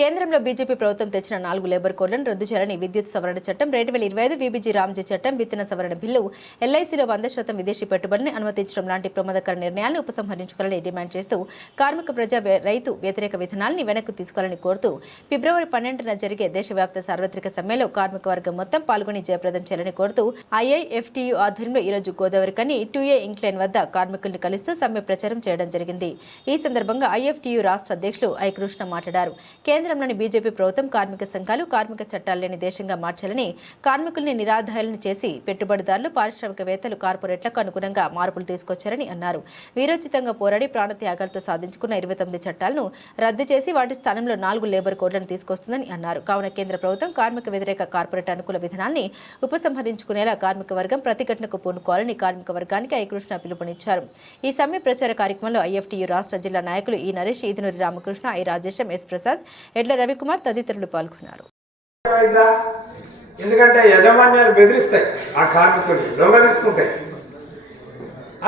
కేంద్రంలో బీజేపీ ప్రభుత్వం తెచ్చిన 4 లేబర్ కోడ్లను రద్దు చేయాలని విద్యుత్ సవరణ చట్టం 2025 వీబీజీ రామ్జీ చట్టం విత్తన సవరణ బిల్లు ఎల్ఐసీలో 100% విదేశీ పెట్టుబడిని అనుమతించడం లాంటి ప్రమాదకర నిర్ణయాలను ఉపసంహరించుకోవాలని డిమాండ్ చేస్తూ కార్మిక ప్రజా రైతు వ్యతిరేక విధానాలను వెనక్కి తీసుకోవాలని కోరుతూ ఫిబ్రవరి 12న జరిగే దేశవ్యాప్త సార్వత్రిక సమ్మెలో కార్మిక వర్గం మొత్తం పాల్గొని జయప్రదం చేయాలని కోరుతూ ఐఐఎఫ్టీయూ ఆధ్వర్యంలో ఈరోజు గోదావరి కని 2A ఇంక్లైన్ వద్ద కార్మికులను కలుస్తూ సమ్మె ప్రచారం చేయడం జరిగింది. ఈ సందర్భంగా ఐఎఫ్టీయూ రాష్ట్ర అధ్యక్షులు ఐ కృష్ణ మాట్లాడారు. కేంద్రంలోని బీజేపీ ప్రభుత్వం కార్మిక సంఘాలు కార్మిక చట్టాలు లేని దేశంగా మార్చాలని, కార్మికుల్ని నిరాధారులను చేసి పెట్టుబడిదారులు, పారిశ్రామికవేత్తలు, కార్పొరేట్లకు అనుగుణంగా మార్పులు తీసుకొచ్చారని అన్నారు. వీరోచితంగా పోరాడి ప్రాణత్యాగాలతో సాధించుకున్న 29 చట్టాలను రద్దు చేసి వాటి స్థానంలో 4 లేబర్ కోడ్లను తీసుకొస్తుందని అన్నారు. కావున కేంద్ర ప్రభుత్వం కార్మిక వ్యతిరేక కార్పొరేట్ అనుకూల విధానాన్ని ఉపసంహరించుకునేలా కార్మిక వర్గం ప్రతిఘటనకు పూనుకోవాలని కార్మిక వర్గానికి ఐ కృష్ణ పిలుపునిచ్చారు. ఈ సమ్మె ప్రచార కార్యక్రమంలో ఐఎఫ్టీయూ రాష్ట్ర జిల్లా నాయకులు ఈ నరేష్, ఈదునూరి రామకృష్ణ, ఐ రాజేశం, ఎస్ ప్రసాద్, ఎడ్ల రవికుమార్ తదితరులు పాల్గొన్నారు. ఎందుకంటే యజమాన్యాలు బెదిరిస్తాయి, ఆ కార్మికులు దొంగ తీసుకుంటాయి.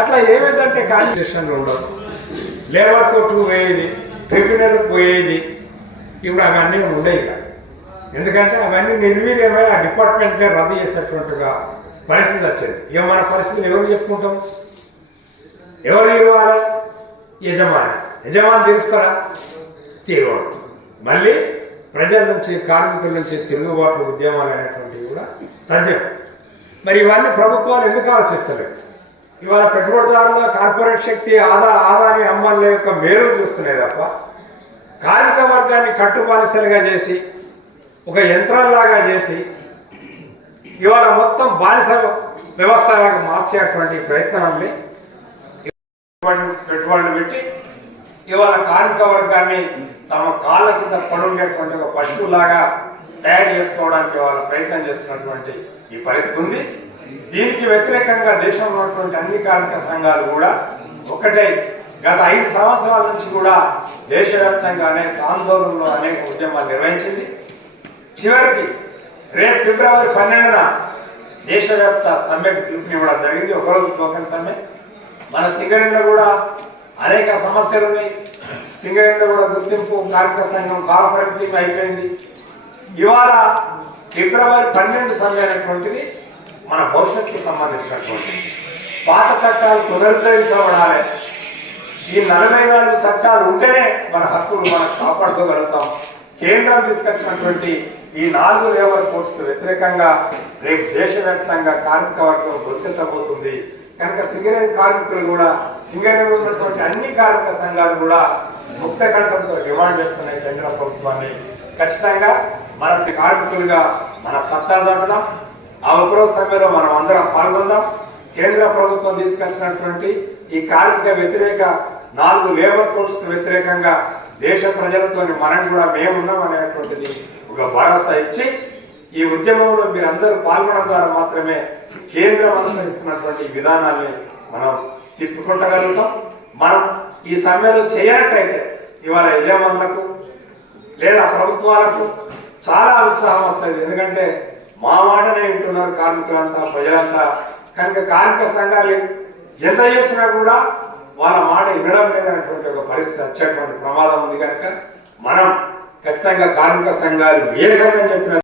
అట్లా ఏమైందంటే కాన్స్టిట్యూషన్లో ఉండదు, లేబర్ కోర్టుకు పోయేది, ట్రిబ్యునల్కి పోయేది, ఇప్పుడు అవన్నీ ఉండేవి. ఎందుకంటే అవన్నీ నిర్వీర్యమై ఆ డిపార్ట్మెంట్గా రద్దు చేసేటువంటిగా పరిస్థితి వచ్చేది. ఇక మన పరిస్థితులు ఎవరు చెప్పుకుంటాం? ఎవరు తీరువాలి? యజమాని తీరుస్తాడా? తీరువాడు. మళ్ళీ ప్రజల నుంచి, కార్మికుల నుంచి తిరుగుబాట్లు, ఉద్యమాలు అనేటువంటివి కూడా తథ్యం. మరి ఇవన్నీ ప్రభుత్వాలు ఎందుకు ఆలోచిస్తలేవు? ఇవాళ పెట్టుబడిదారుల కార్పొరేట్ శక్తి ఆదాని అమ్మాయిల యొక్క మేలు చూస్తున్నాయి తప్ప కార్మిక వర్గాన్ని కట్టుబానిసలుగా చేసి, ఒక యంత్రాల్లాగా చేసి ఇవాళ మొత్తం బానిస వ్యవస్థలాగా మార్చేటువంటి ప్రయత్నాన్ని పెట్టుబడులు పెట్టి ఇవాళ కార్మిక వర్గాన్ని తమ కాళ్ళ కింద పడుండేటువంటి ఒక పశువులాగా తయారు చేసుకోవడానికి వాళ్ళ ప్రయత్నం చేస్తున్నటువంటి ఈ పరిస్థితి ఉంది. దీనికి వ్యతిరేకంగా దేశంలో ఉన్నటువంటి అన్ని కార్మిక సంఘాలు కూడా ఒకటే గత 5 సంవత్సరాల నుంచి కూడా దేశవ్యాప్తంగా అనేక ఆందోళనలు, అనేక ఉద్యమాలు నిర్వహించింది. చివరికి రేపు ఫిబ్రవరి 12న దేశవ్యాప్త సమ్మెకు పిలుపునివ్వడం జరిగింది. ఒకరోజు టోకెన్ సమ్మె. మన సింగరేణిలో కూడా అనేక సమస్యలు ఉన్నాయి. సింగరేణిలో కూడా గుర్తింపు కార్మిక సంఘం కార్పొరేటివ్ అయిపోయింది. ఇవాళ ఫిబ్రవరి 12 సమ్మె అనేటువంటిది మన భవిష్యత్తుకు సంబంధించినటువంటి పాత చట్టాలు పునరుద్ధరించబడాలి. ఈ 44 చట్టాలు ఉంటేనే మన హక్కులు మనం కాపాడుకోగలుగుతాం. కేంద్రం తీసుకొచ్చినటువంటి ఈ 4 లేబర్ కోడ్స్కు వ్యతిరేకంగా రేపు దేశవ్యాప్తంగా కార్మిక వర్గం గుర్తించబోతుంది. కనుక సింగరేణి కార్మికులు కూడా, సింగరేణిలో ఉన్నటువంటి అన్ని కార్మిక సంఘాలు కూడా ముక్త కంఠంతో డిమాండ్ చేస్తున్నాయి కేంద్ర ప్రభుత్వాన్ని. ఖచ్చితంగా మన కార్మికులుగా మన చట్టాలు దాటుదాం. ఆ ఒకరోజు సమ్మెలో మనం అందరం పాల్గొందాం. కేంద్ర ప్రభుత్వం తీసుకొచ్చినటువంటి ఈ కార్మిక వ్యతిరేక 4 లేబర్ కోడ్స్కు వ్యతిరేకంగా దేశ ప్రజలతో మనం కూడా మేమున్నాం అనేటువంటిది ఒక భరోసా ఇచ్చి ఈ ఉద్యమంలో మీరందరూ పాల్గొనడం ద్వారా మాత్రమే కేంద్రం అనుసరిస్తున్నటువంటి విధానాన్ని మనం తిప్పుకొట్టగలుగుతాం. మనం ఈ సమ్మెలో చేయనట్టయితే ఇవాళ యజమానులకు లేదా ప్రభుత్వాలకు చాలా ఉత్సాహం వస్తుంది. ఎందుకంటే మా మాటనే వింటున్నారు కార్మికులంతా, ప్రజలంతా. కనుక కార్మిక సంఘాలు ఎంత చేసినా కూడా వాళ్ళ మాట వినడం లేదనేటువంటి ఒక పరిస్థితి వచ్చేటువంటి ప్రమాదం ఉంది. కనుక మనం ఖచ్చితంగా కార్మిక సంఘాలు ఏ సంఘం చెప్పిన